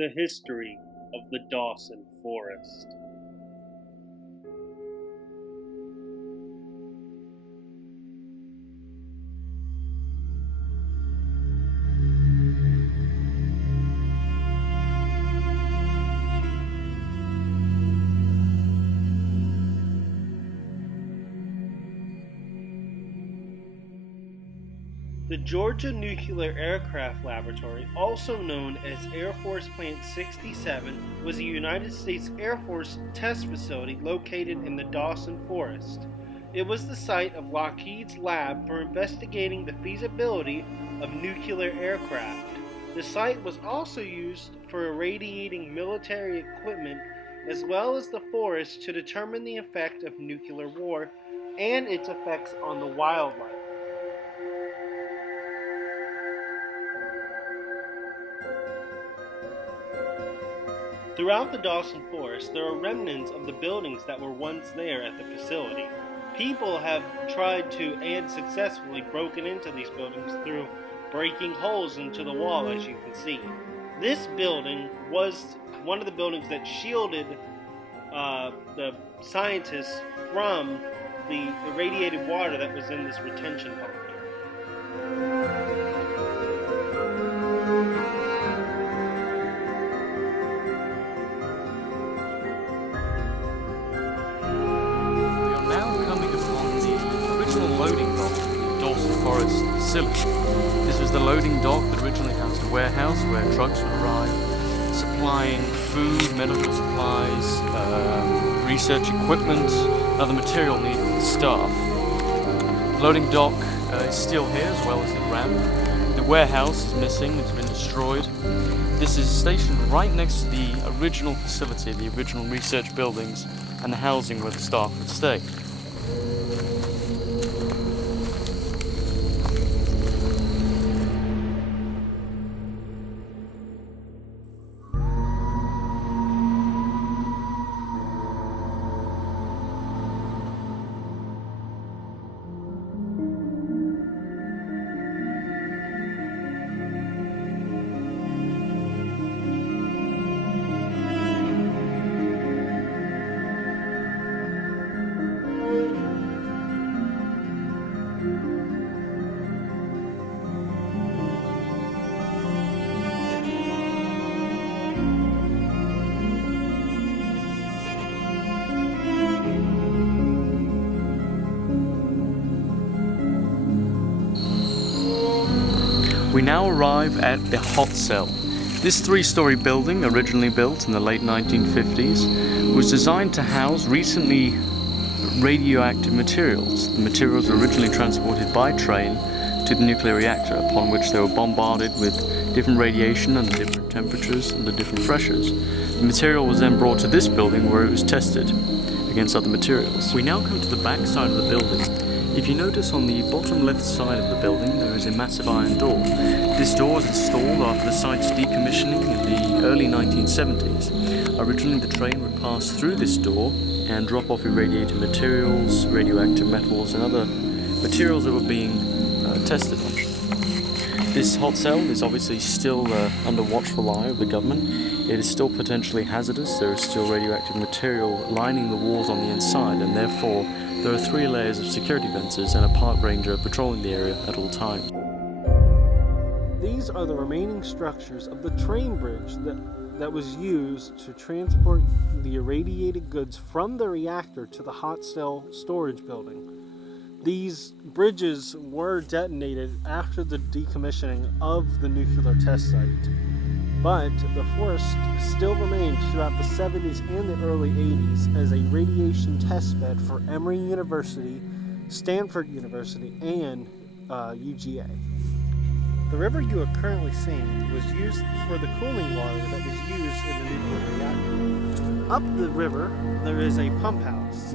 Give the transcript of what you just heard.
the history of the Dawson Forest. The Georgia Nuclear Aircraft Laboratory, also known as Air Force Plant 67, was a United States Air Force test facility located in the Dawson Forest. It was the site of Lockheed's lab for investigating the feasibility of nuclear aircraft. The site was also used for irradiating military equipment as well as the forest to determine the effect of nuclear war and its effects on the wildlife. Throughout the Dawson Forest, there are remnants of the buildings that were once there at the facility. People have tried to, and successfully, broken into these buildings through breaking holes into the wall, as you can see. This building was one of the buildings that shielded the scientists from the irradiated water that was in this retention pond. Loading dock of the Dawson Forest facility. This was the loading dock that originally housed a warehouse where trucks would arrive, supplying food, medical supplies, research equipment, other material needed for the staff. The loading dock is still here, as well as the ramp. The warehouse is missing, it's been destroyed. This is stationed right next to the original facility, the original research buildings, and the housing where the staff would stay. We now arrive at the hot cell. This three-story building, originally built in the late 1950s, was designed to house recently radioactive materials. The materials were originally transported by train to the nuclear reactor, upon which they were bombarded with different radiation under different temperatures, under different pressures. The material was then brought to this building where it was tested against other materials. We now come to the back side of the building. If you notice on the bottom left side of the building there is a massive iron door. This door was installed after the site's decommissioning in the early 1970s. Originally the train would pass through this door and drop off irradiated materials, radioactive metals and other materials that were being tested on. This hot cell is obviously still under watchful eye of the government. It is still potentially hazardous. There is still radioactive material lining the walls on the inside, and therefore there are 3 layers of security fences and a park ranger patrolling the area at all times. These are the remaining structures of the train bridge that was used to transport the irradiated goods from the reactor to the hot cell storage building. These bridges were detonated after the decommissioning of the nuclear test site, but the forest still remained throughout the 70s and the early 80s as a radiation test bed for Emory University, Stanford University, and UGA. The river you are currently seeing was used for the cooling water that was used in the nuclear reactor. Up the river, there is a pump house.